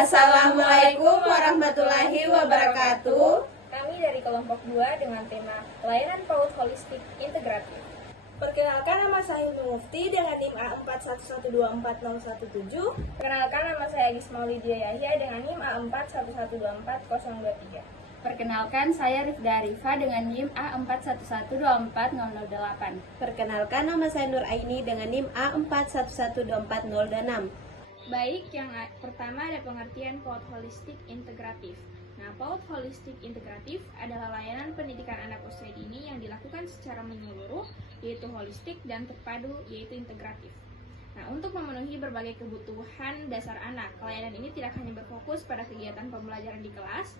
Assalamualaikum warahmatullahi wabarakatuh. Kami dari kelompok 2 dengan tema Layanan PAUD Holistik Integratif. Perkenalkan, nama saya Hindu Mufti dengan NIM A41124017. Perkenalkan, nama saya Agis Maulidia Yahya dengan NIM A41124023. Perkenalkan, saya Rifda Arifa dengan NIM A41124008. Perkenalkan, nama saya Nur Aini dengan NIM A41124026. Baik, yang pertama ada pengertian PAUD Holistik Integratif. Nah, PAUD Holistik Integratif adalah layanan pendidikan anak usia dini yang dilakukan secara menyeluruh, yaitu holistik dan terpadu, yaitu integratif. Nah, untuk memenuhi berbagai kebutuhan dasar anak, layanan ini tidak hanya berfokus pada kegiatan pembelajaran di kelas,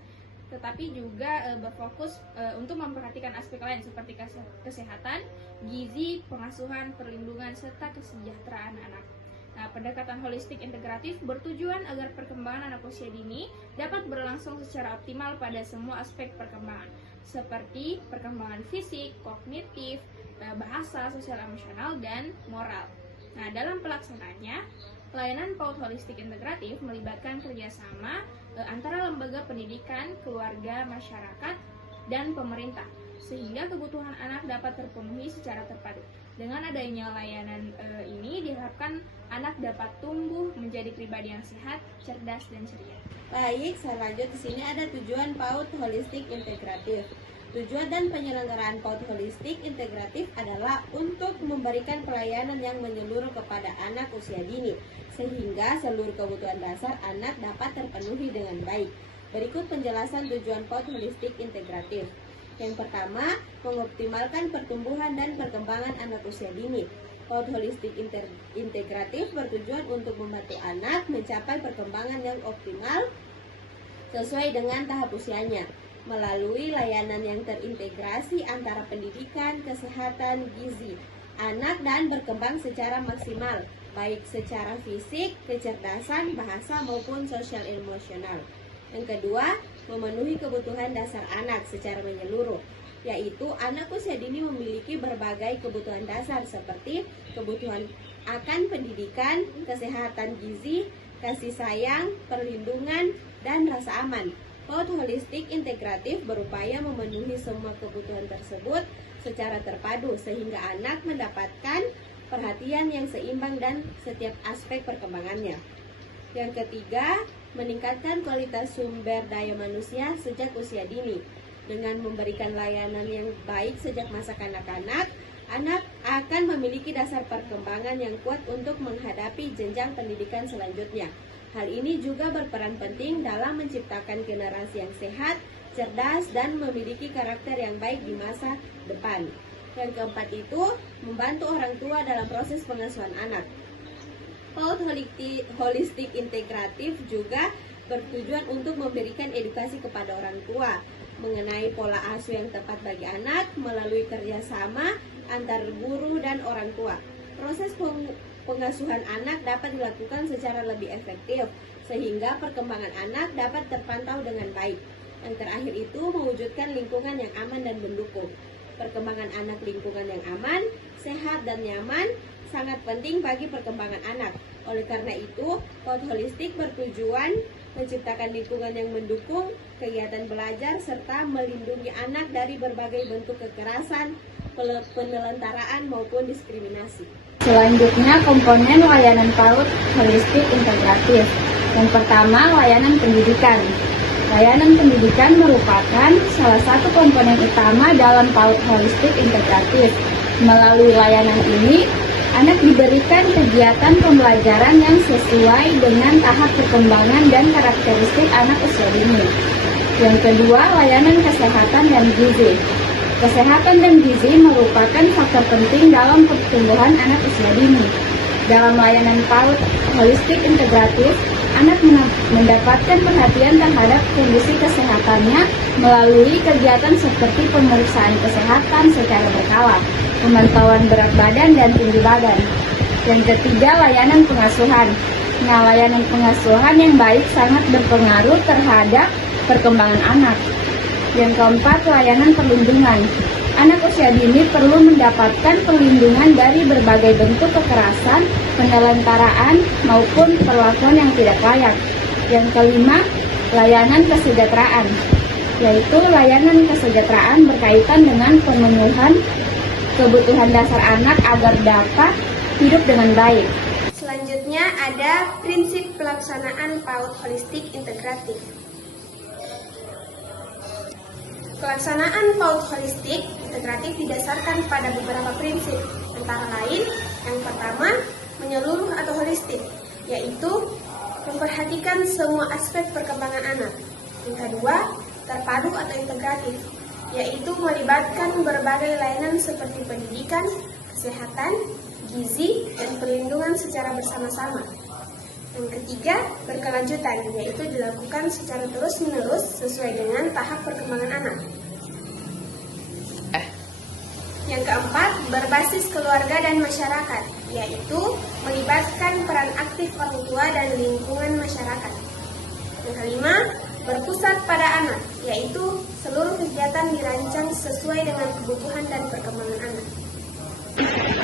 tetapi juga berfokus untuk memperhatikan aspek lain seperti kesehatan, gizi, pengasuhan, perlindungan, serta kesejahteraan anak. Nah, pendekatan holistik integratif bertujuan agar perkembangan anak usia dini dapat berlangsung secara optimal pada semua aspek perkembangan, seperti perkembangan fisik, kognitif, bahasa, sosial emosional, dan moral. Nah, dalam pelaksanaannya, layanan PAUD Holistik Integratif melibatkan kerjasama antara lembaga pendidikan, keluarga, masyarakat, dan pemerintah, sehingga kebutuhan anak dapat terpenuhi secara terpadu. Dengan adanya layanan ini diharapkan anak dapat tumbuh menjadi pribadi yang sehat, cerdas, dan ceria. Baik, saya lanjut. Di sini ada tujuan PAUD Holistik Integratif. Tujuan dan penyelenggaraan PAUD Holistik Integratif adalah untuk memberikan pelayanan yang menyeluruh kepada anak usia dini, sehingga seluruh kebutuhan dasar anak dapat terpenuhi dengan baik. Berikut penjelasan tujuan PAUD Holistik Integratif. Yang pertama, mengoptimalkan pertumbuhan dan perkembangan anak usia dini. PAUD Holistik Integratif bertujuan untuk membantu anak mencapai perkembangan yang optimal sesuai dengan tahap usianya, melalui layanan yang terintegrasi antara pendidikan, kesehatan, gizi anak dan berkembang secara maksimal, baik secara fisik, kecerdasan, bahasa, maupun sosial emosional. Yang kedua, memenuhi kebutuhan dasar anak secara menyeluruh, yaitu anak usia dini memiliki berbagai kebutuhan dasar seperti kebutuhan akan pendidikan, kesehatan gizi, kasih sayang, perlindungan, dan rasa aman. PAUD Holistik Integratif berupaya memenuhi semua kebutuhan tersebut secara terpadu sehingga anak mendapatkan perhatian yang seimbang dan setiap aspek perkembangannya. Yang ketiga, meningkatkan kualitas sumber daya manusia sejak usia dini. Dengan memberikan layanan yang baik sejak masa kanak-kanak, anak akan memiliki dasar perkembangan yang kuat untuk menghadapi jenjang pendidikan selanjutnya. Hal ini juga berperan penting dalam menciptakan generasi yang sehat, cerdas, dan memiliki karakter yang baik di masa depan. Yang keempat itu, membantu orang tua dalam proses pengasuhan anak. PAUD Holistik Integratif juga bertujuan untuk memberikan edukasi kepada orang tua mengenai pola asuh yang tepat bagi anak melalui kerjasama antar guru dan orang tua. Proses pengasuhan anak dapat dilakukan secara lebih efektif sehingga perkembangan anak dapat terpantau dengan baik. Yang terakhir itu mewujudkan lingkungan yang aman dan mendukung. Perkembangan anak lingkungan yang aman, sehat, dan nyaman sangat penting bagi perkembangan anak. Oleh karena itu, PAUD Holistik bertujuan menciptakan lingkungan yang mendukung kegiatan belajar serta melindungi anak dari berbagai bentuk kekerasan, penelantaraan maupun diskriminasi. Selanjutnya, komponen layanan PAUD Holistik Integratif. Yang pertama, layanan pendidikan. Layanan pendidikan merupakan salah satu komponen utama dalam PAUD Holistik Integratif. Melalui layanan ini, anak diberikan kegiatan pembelajaran yang sesuai dengan tahap perkembangan dan karakteristik anak usia dini. Yang kedua, layanan kesehatan dan gizi. Kesehatan dan gizi merupakan faktor penting dalam pertumbuhan anak usia dini. Dalam layanan PAUD Holistik Integratif, anak mendapatkan perhatian terhadap kondisi kesehatannya melalui kegiatan seperti pemeriksaan kesehatan secara berkala, pemantauan berat badan dan tinggi badan. Yang ketiga, layanan pengasuhan. Nah, layanan pengasuhan yang baik sangat berpengaruh terhadap perkembangan anak. Yang keempat, layanan perlindungan. Anak usia dini perlu mendapatkan perlindungan dari berbagai bentuk kekerasan, penelantaraan, maupun perlakuan yang tidak layak. Yang kelima, layanan kesejahteraan, yaitu layanan kesejahteraan berkaitan dengan pemenuhan kebutuhan dasar anak agar dapat hidup dengan baik. Selanjutnya ada prinsip pelaksanaan PAUD holistik integratif. Pelaksanaan PAUD holistik integratif didasarkan pada beberapa prinsip, antara lain yang pertama, menyeluruh atau holistik, yaitu memperhatikan semua aspek perkembangan anak. Yang kedua, terpadu atau integratif, yaitu melibatkan berbagai layanan seperti pendidikan, kesehatan, gizi, dan perlindungan secara bersama-sama. Yang ketiga, berkelanjutan, yaitu dilakukan secara terus-menerus sesuai dengan tahap perkembangan anak. Yang keempat, berbasis keluarga dan masyarakat, yaitu melibatkan peran aktif orang tua dan lingkungan masyarakat. Yang kelima, berpusat pada anak, yaitu seluruh kegiatan dirancang sesuai dengan kebutuhan dan perkembangan anak.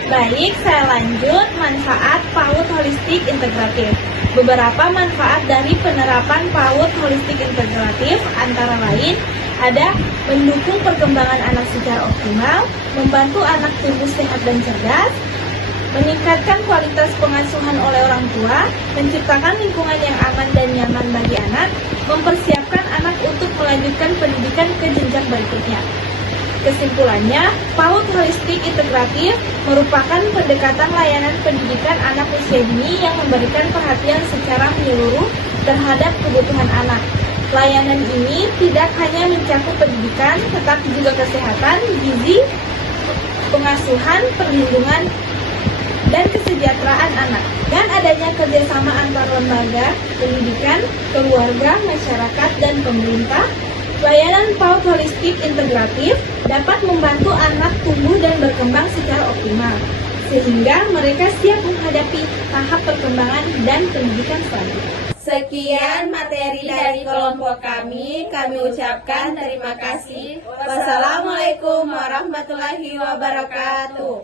Baik, saya lanjut manfaat PAUD holistik integratif. Beberapa manfaat dari penerapan PAUD holistik integratif antara lain ada mendukung perkembangan anak secara optimal, membantu anak tumbuh sehat dan cerdas, meningkatkan kualitas pengasuhan oleh orang tua, menciptakan lingkungan yang aman dan nyaman bagi anak, mempersiapkan anak untuk melanjutkan pendidikan ke jenjang berikutnya. Kesimpulannya, PAUD holistik integratif merupakan pendekatan layanan pendidikan anak usia dini yang memberikan perhatian secara menyeluruh terhadap kebutuhan anak. Layanan ini tidak hanya mencakup pendidikan, tetapi juga kesehatan, gizi, pengasuhan, perlindungan, dan kesejahteraan anak. Dan adanya kerjasama antar lembaga, pendidikan, keluarga, masyarakat, dan pemerintah, layanan PAUD holistik integratif dapat membantu anak tumbuh dan berkembang secara optimal, sehingga mereka siap menghadapi tahap perkembangan dan pendidikan selanjutnya. Sekian materi dari kelompok kami ucapkan terima kasih. Wassalamualaikum warahmatullahi wabarakatuh.